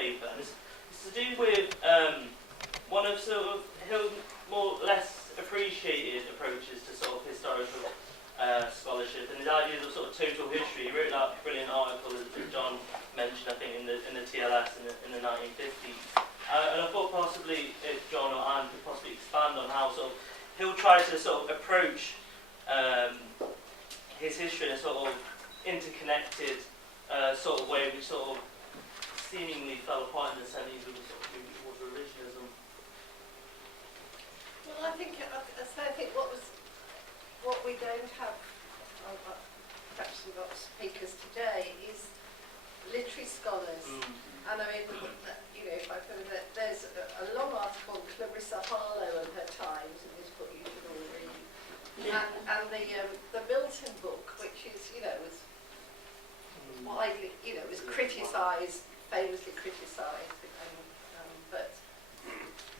paper, and it's to do with one of sort of Hill's more less appreciated approaches to sort of historical scholarship, and his ideas of sort of total history. He wrote that brilliant article that John mentioned, I think, in the TLS in the 1950s. And I thought possibly John or Anne could possibly expand on how sort of he'll try to sort of approach his history in a sort of interconnected sort of way, which sort of seemingly fell apart in the 70s with sort of moving towards revisionism. Well, I think what we don't have, perhaps we've got speakers today, is literary scholars. And I mean, you know, if I put it, there's a long article on Clarissa Harlow and her times, and this book you should all read. And the Milton book, which is, you know, was widely, you know, was criticised, famously criticised, but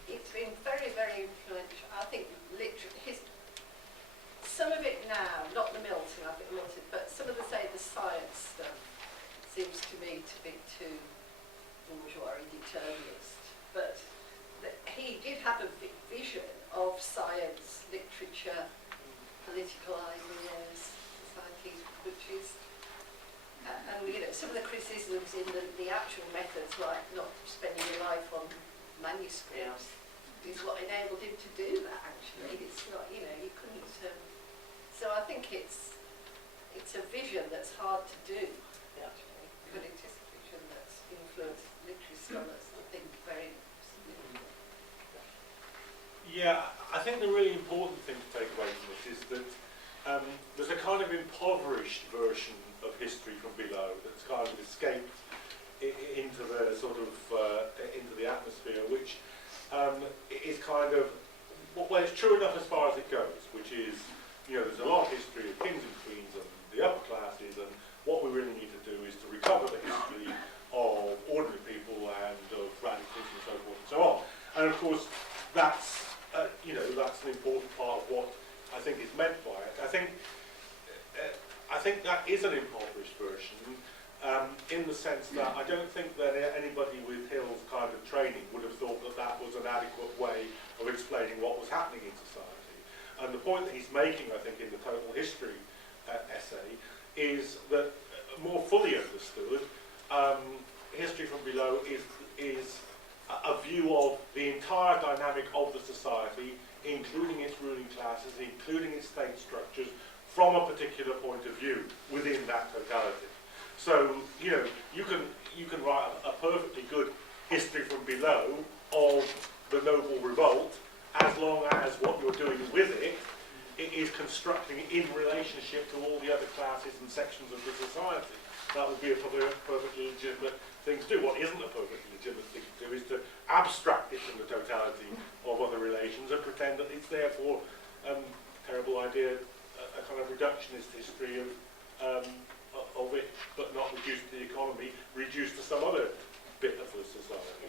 it's been very, very influential. I think some of it now, not the Milton, I think Milton, but some of the science stuff seems to me to be too bourgeois determinist. But he did have a vision of science, literature, political ideas, societies, which is, and you know, some of the criticisms in the actual methods, like not spending your life on manuscripts, is what enabled him to do that. Actually, it's not, you know, you couldn't. So I think it's a vision that's hard to do, actually, but it is a vision that's influenced literary scholars, I think, very significantly. Yeah, I think the really important thing to take away from this is that there's a kind of impoverished version of history from below that's kind of escaped into the sort of into the atmosphere, which is kind of, well, it's true enough as far as it goes, which is, you know, there's a lot of history of kings and queens and the upper classes, and what we really need to do is to recover the history of ordinary people and of radicalism and so forth and so on. And of course, that's you know, that's an important part of what I think is meant by it. I think that is an impoverished version, in the sense that I don't think that anybody with Hill's kind of training would have thought that that was an adequate way of explaining what was happening in society. And the point that he's making, I think, in the Total History essay, is that more fully understood, history from below is a view of the entire dynamic of the society, including its ruling classes, including its state structures, from a particular point of view within that totality. So, you know, you can write a perfectly good history from below of the Noble Revolt, as long as what you're doing with it is constructing in relationship to all the other classes and sections of the society. That would be a perfectly legitimate thing to do. What isn't a perfectly legitimate thing to do is to abstract it from the totality of other relations and pretend that it's therefore terrible idea, a kind of reductionist history of it, but not reduced to the economy, reduced to some other bit of the society.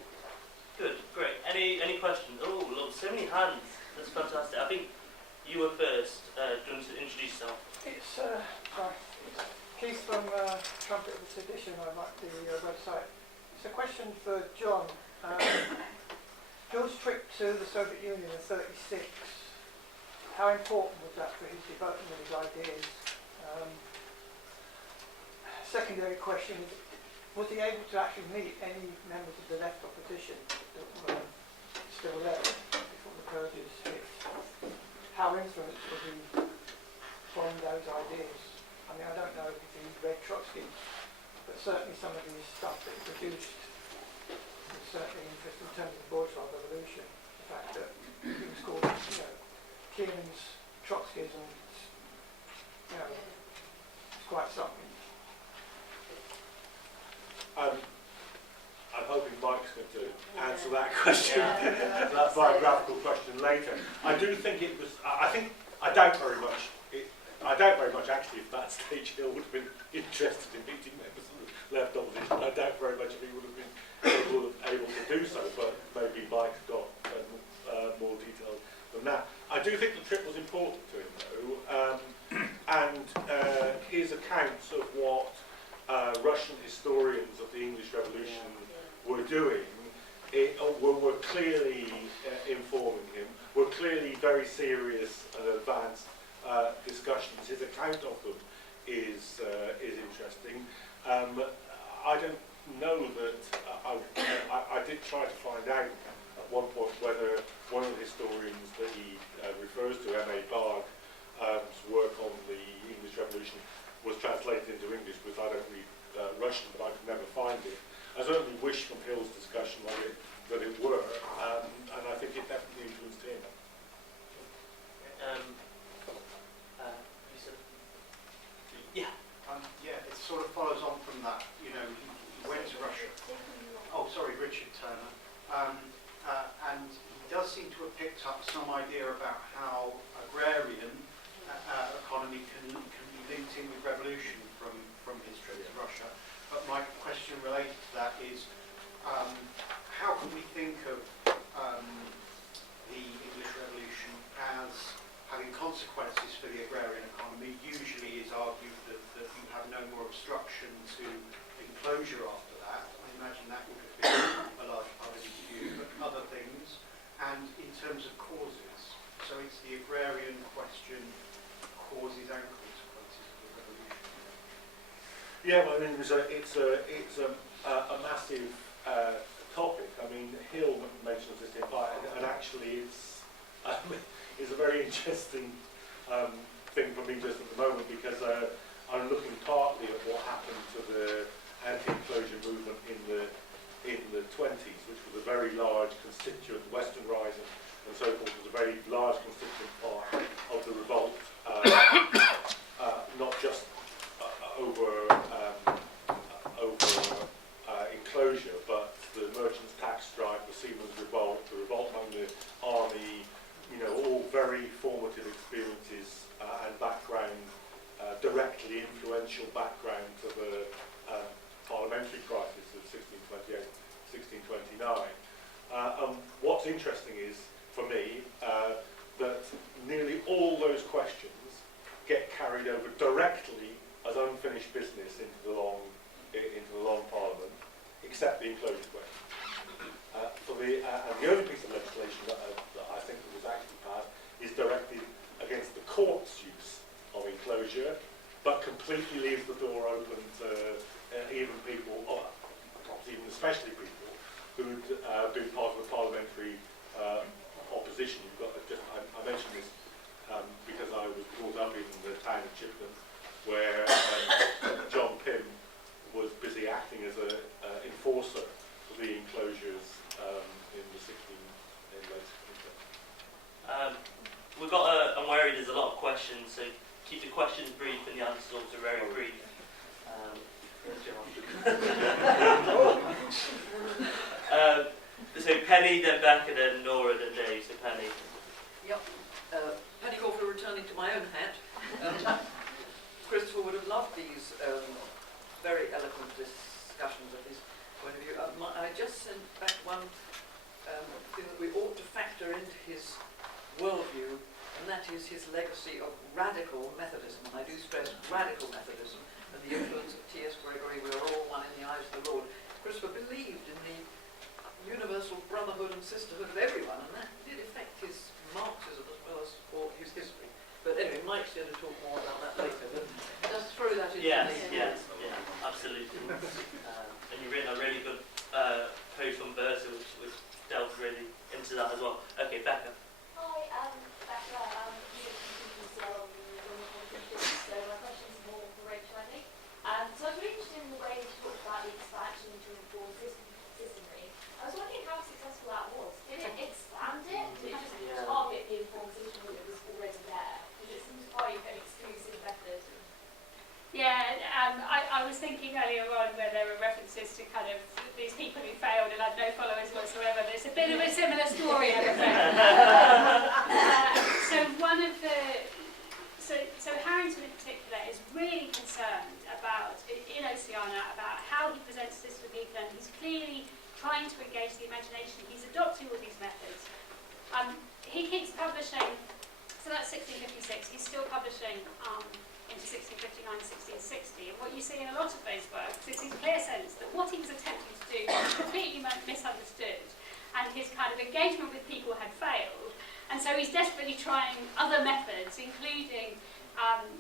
Good, great. Any questions? Oh, Lord, so many hands. That's fantastic. I think you were first. Do you want to introduce yourself? It's Keith from Trumpet of the Sedition. I like the website. It's a question for John. Hill's trip to the Soviet Union in '36. How important was that for his development of his ideas? Secondary question is, was he able to actually meet any members of the left opposition that were still there before the purges hit? How influenced was he from those ideas? I mean, I don't know if he read Trotsky, but certainly some of his stuff that he produced was certainly interesting in terms of the bourgeois revolution. The fact that he was called, you know, Keelan's Trotskyism, you know, it's quite something. I'm hoping Mike's going to answer that question, that biographical question later. I do think it was. I doubt very much actually if that stage Hill would have been interested in meeting members of the left opposition. I doubt very much if he would have been able to do so, but maybe Mike's got more detail than that. I do think the trip was important to him though, and his accounts of what Russian historians of the English Revolution were doing, were clearly informing him, were clearly very serious and advanced discussions. His account of them is interesting. I don't know that I did try to find out at one point whether one of the historians that he refers to, M.A. Barg's work on the English Revolution, was translated into English, because I don't read Russian, but I could never find it. I certainly wish from Hill's discussion on it that it were, and I think it definitely influenced him. Yeah, it sort of follows on from that. You know, he went to Russia. Oh, sorry, Richard Turner. And he does seem to have picked up some idea about how agrarian economy can be linked in with revolution from his trip to Russia. But my question related to that is, how can we think of the English Revolution as having consequences for the agrarian economy? Usually is argued that you have no more obstruction to enclosure after that. I imagine that would have been a large part of his view, but other things. And in terms of causes, so it's the agrarian question, causes and consequences of the revolution. Yeah, well, I mean, it's a massive topic. I mean, Hill mentions this in part, and actually it's a very interesting thing for me just at the moment, because I'm looking partly at what happened to the anti-enclosure movement in the 20s, which was a very large constituent, Western Rising and so forth, was a very large constituent part of the revolt, not just over enclosure, but the merchants' tax strike, the seamen's revolt, the revolt among the army, you know, all very formative experiences and background, directly influential background to the parliamentary crisis of 1628, 1629. What's interesting is, for me, that nearly all those questions get carried over directly as unfinished business into the long Parliament, except the enclosure question. And the only piece of legislation that I think was actually passed is directed against the court's use of enclosure, but completely leaves the door open to even people, or perhaps even especially people, who'd been part of the parliamentary opposition. You've got I mentioned this because I was brought up in the town of Chippenham, where John Pym was busy acting as an enforcer for the enclosures in the late 16th. We've got I'm worried there's a lot of questions, so keep the questions brief and the answers also very brief. So Penny, then Becca, then Nora, then Dave. So Penny. Yep. Penny Caulfield, returning to my own hat. Christopher would have loved these very eloquent discussions of his point of view. I just sent back one thing that we ought to factor into his worldview, and that is his legacy of radical Methodism. And I do stress radical Methodism and the influence of T.S. Gregory. We are all one in the eyes of the Lord. Christopher believed in the universal brotherhood and sisterhood of everyone, and that did affect his Marxism as well as his history. But anyway, Mike's going to talk more about that later, but just throw that in. Yes, absolutely. And you've written a really good post on Versa, which delves really into that as well. Okay, Becca. Hi, Becca. So my question is more for Rachel, I think. So I was really interested in the way you talked about the expansion into informed citizenry. I was wondering how successful that was. Did it expand it? Did it just target the informed citizenry that was already there? Because it seems quite an exclusive method. Yeah, I was thinking earlier on where there were references to kind of these people who failed and had no followers whatsoever. There's a bit of a similar story, I'm afraid. So Harrington in particular is really concerned about, in Oceana, about how he presents this to people, and he's clearly trying to engage the imagination. He's adopting all these methods. He keeps publishing, so that's 1656, he's still publishing into 1659, 1660. And what you see in a lot of those works is his clear sense that what he was attempting to do was completely misunderstood, and his kind of engagement with people had failed. And so he's desperately trying other methods, including,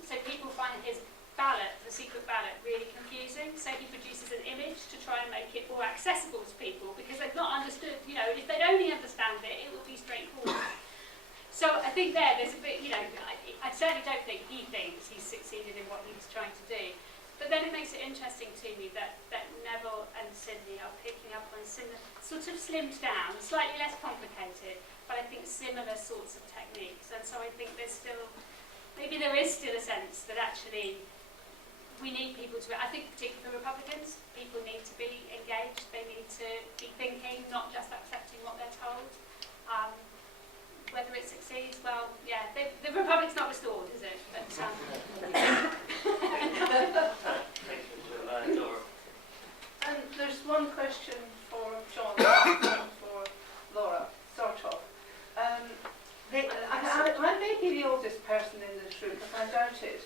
so people find his ballot, the secret ballot, really confusing. So he produces an image to try and make it more accessible to people, because they've not understood, you know, if they'd only understand it, it would be straightforward. So I think there's a bit, you know, I certainly don't think he thinks he's succeeded in what he was trying to do. But then it makes it interesting to me that Neville and Sidney are picking up on similar, sort of slimmed down, slightly less complicated, but I think similar sorts of techniques. And so I think there's still, maybe there is still a sense that actually we need people to, I think particularly for Republicans, people need to be engaged, they need to be thinking, not just accepting what they're told. Whether it succeeds, well, yeah, the Republic's not restored, is it? But, And there's one question for John and for Laura, sort of. I may be the oldest person in this room, but I doubt it,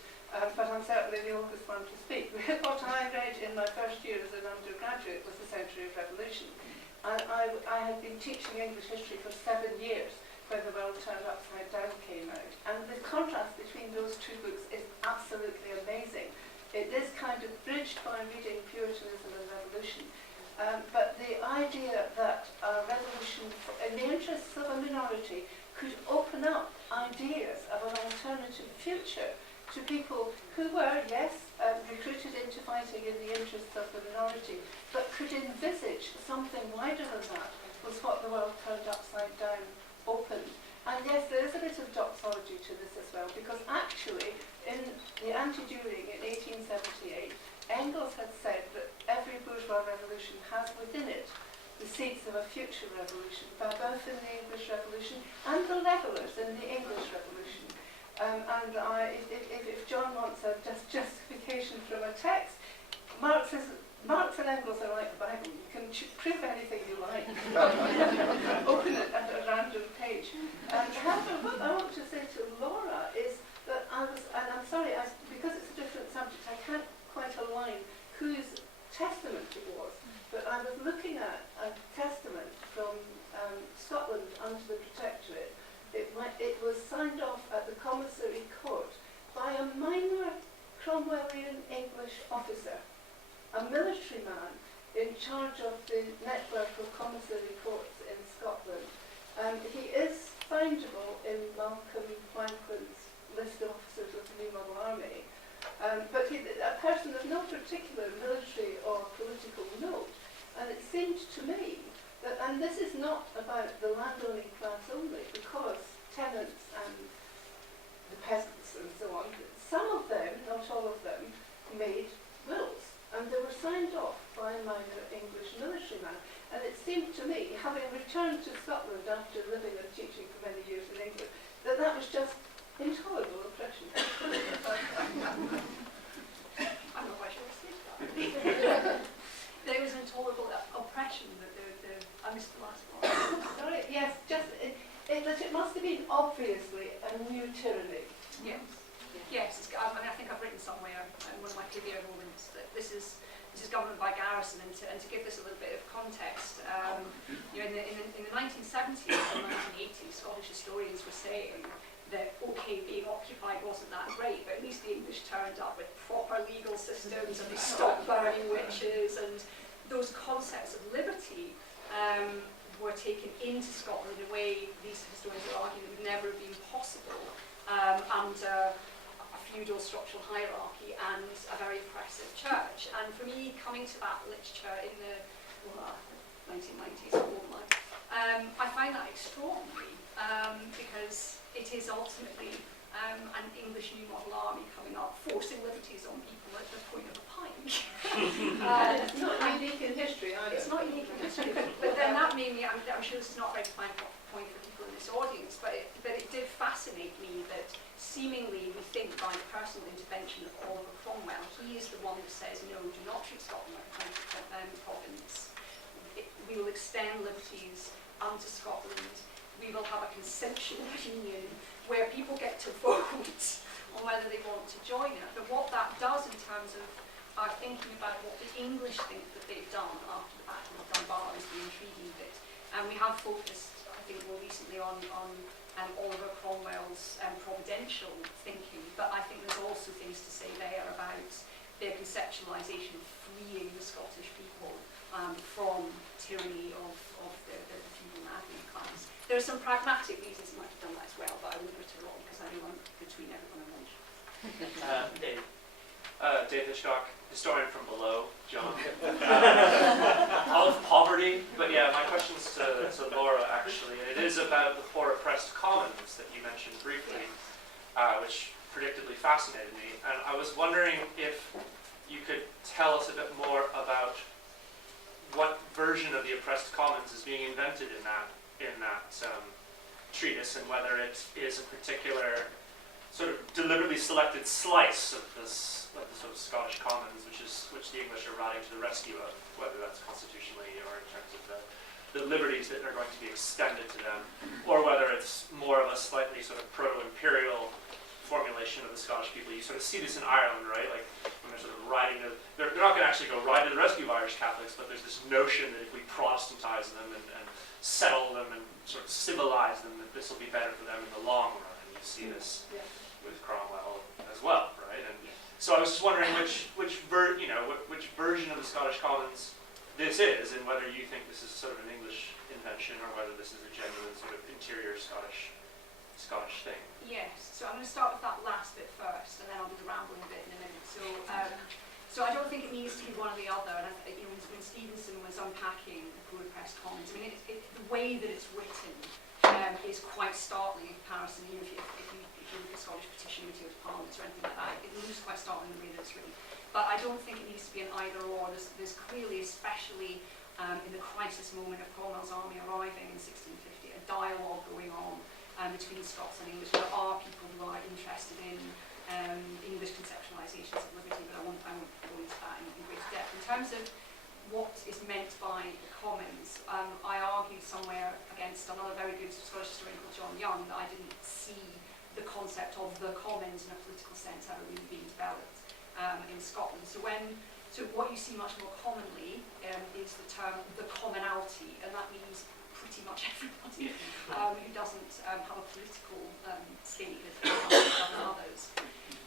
but I'm certainly the oldest one to speak. What I read in my first year as an undergraduate was the Century of Revolution. And I had been teaching English history for 7 years when The World Turned Upside Down came out. And the contrast between those two books is absolutely amazing. It is kind of bridged by reading Puritanism and Revolution. But the idea that a revolution in the interests of a minority could open up ideas of an alternative future to people who were, yes, recruited into fighting in the interests of the minority, but could envisage something wider than that, was what The World Turned Upside Down opened. And yes, there is a bit of doxology to this as well, because actually in the Anti-Dueling in 1878, Engels had said that every bourgeois revolution has within it the seeds of a future revolution, both in the English Revolution and the levellers in the English Revolution. If John wants a justification from a text, Marx and Engels are like the Bible. You can prove anything you like. Open it at a random page. However, what I want to say to Laura is that and I'm sorry, because it's a different subject, I can't quite align whose testament it was, but I was looking at a testament from Scotland under the Protectorate. It was signed off at the Commissary Court by a minor Cromwellian English officer, a military man in charge of the network of commissary courts in Scotland. He is findable in Malcolm Franklin's list of officers of the New Model Army, but he's a person of no particular military or political note. And it seemed to me that, and this is not about the landowning class only, because tenants and the peasants and so on, some of them, not all of them, made wills. And they were signed off by a minor English military man. And it seemed to me, having returned to Scotland after living and teaching for many years in England, that that was just intolerable oppression. I'm not quite sure I see that. There was intolerable oppression that I missed the last one. Sorry, yes, just it must have been obviously a new tyranny. Yes. Yes, I think I've written somewhere in one of my PBO moments that this is government by garrison, and to give this a little bit of context, in the 1970s and 1980s, Scottish historians were saying that being occupied wasn't that great, but at least the English turned up with proper legal systems and they stopped burning witches, and those concepts of liberty were taken into Scotland in a way these historians are arguing would never have been possible under a feudal structural hierarchy and a very oppressive church. And for me, coming to that literature in the 1990s, I find that extraordinary because it is ultimately an English New Model Army coming up, forcing liberties on people at the point of a pike. It's not unique in history either. It's not unique in history, but then that made me, I'm sure this is not a very defined point for people in this audience, but it did fascinate me that seemingly we think by personal intervention of Oliver Cromwell, he is the one that says, no, do not treat Scotland like a province. We will extend liberties unto Scotland. We will have a consensual union where people get to vote on whether they want to join it. But what that does in terms of our thinking about what the English think that they've done after the Battle of Dunbar is the intriguing bit. And we have focused, I think, more recently on Oliver Cromwell's providential thinking, but I think there's also things to say there about their conceptualisation of freeing the Scottish people from tyranny of the feudal admin class. There are some pragmatic reasons he might have done that as well, but I wouldn't put it wrong because I know I'm between everyone and lunch. Dave. Dave Hitchcock, historian from below, John. Of poverty, but yeah, my question's to Laura actually, and it is about the poor oppressed commons that you mentioned briefly, which predictably fascinated me. And I was wondering if you could tell us a bit more about what version of the oppressed commons is being invented in that treatise, and whether it is a particular sort of deliberately selected slice of this, of the sort of Scottish commons, which the English are riding to the rescue of, whether that's constitutionally or in terms of the liberties that are going to be extended to them, or whether it's more of a slightly sort of proto-imperial formulation of the Scottish people. You sort of see this in Ireland, right? Like when they're sort of riding to, they're not going to actually go ride to the rescue of Irish Catholics, but there's this notion that if we Protestantize them and settle them and sort of civilize them, that this will be better for them in the long run. And you see this with Cromwell as well, right? And so I was just wondering which version of the Scottish Commons this is, and whether you think this is sort of an English invention or whether this is a genuine sort of interior Scottish thing. Yes, so I'm going to start with that last bit first, and then I'll do the rambling bit in a minute. So I don't think it needs to be one or the other. And when Stevenson was unpacking the poor oppressed commons, I mean, the way that it's written is quite startling in comparison. If you look at Scottish petition materials, parliaments, or anything like that, it moves quite startling in the way that it's written. But I don't think it needs to be an either or. There's clearly, especially in the crisis moment of Cromwell's army arriving in 1650, a dialogue going on between Scots and English. There are people who are interested in English conceptualisations of liberty, but I won't go into that in great depth. In terms of what is meant by the commons, I argued somewhere against another very good Scottish historian called John Young that I didn't see the concept of the commons in a political sense ever really being developed in Scotland. So what you see much more commonly is the term the commonalty, and that means pretty much everybody who doesn't have a political stake than others.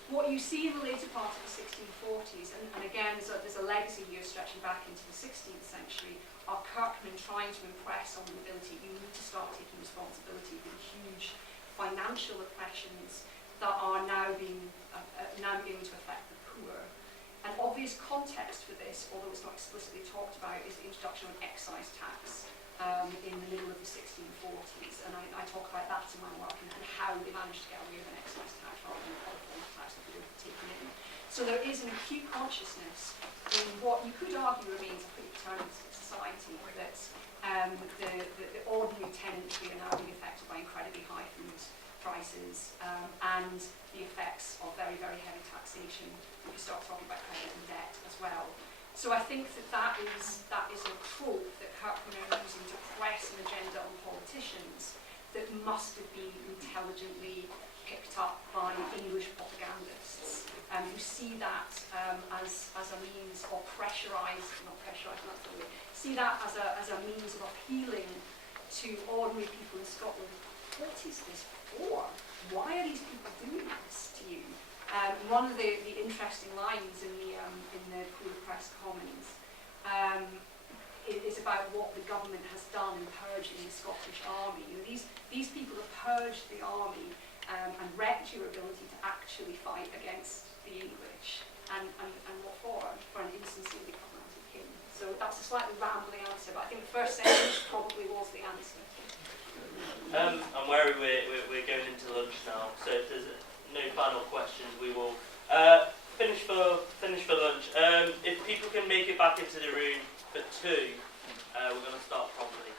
What you see in the later part of the 1640s, and again there's a legacy here stretching back into the 16th century, are Kirkmen trying to impress on the nobility. You need to start taking responsibility for the huge financial oppressions that are now beginning to affect the poor. An obvious context for this, although it's not explicitly talked about, is the introduction of an excise tax in the middle of the 1640s, and I talk about that in my work and how they managed to get away with an excise tax rather than other forms of tax that they were taken in. So there is an acute consciousness in what you could argue remains a pretty paternalistic society, that the ordinary tenantry are now being affected by incredibly high food prices and the effects of very, very heavy taxation. We can start talking about credit and debt as well. So I think that is a trope that Kirkmen are using to press an agenda on politicians that must have been intelligently picked up by English propagandists who see that as a means of see that as a means of appealing to ordinary people in Scotland. What is this for? Why are these people doing this to you? One of the interesting lines in the Poor Oppressed Commons is about what the government has done in purging the Scottish army. You know, these people have purged the army and wrecked your ability to actually fight against the English. And what for? For an insincerely covenanted king. So that's a slightly rambling answer, but I think the first sentence probably was the answer. I'm worried we're going into lunch now, so if there's no final questions, we will finish for lunch. If people can make it back into the room for 2, we're going to start promptly.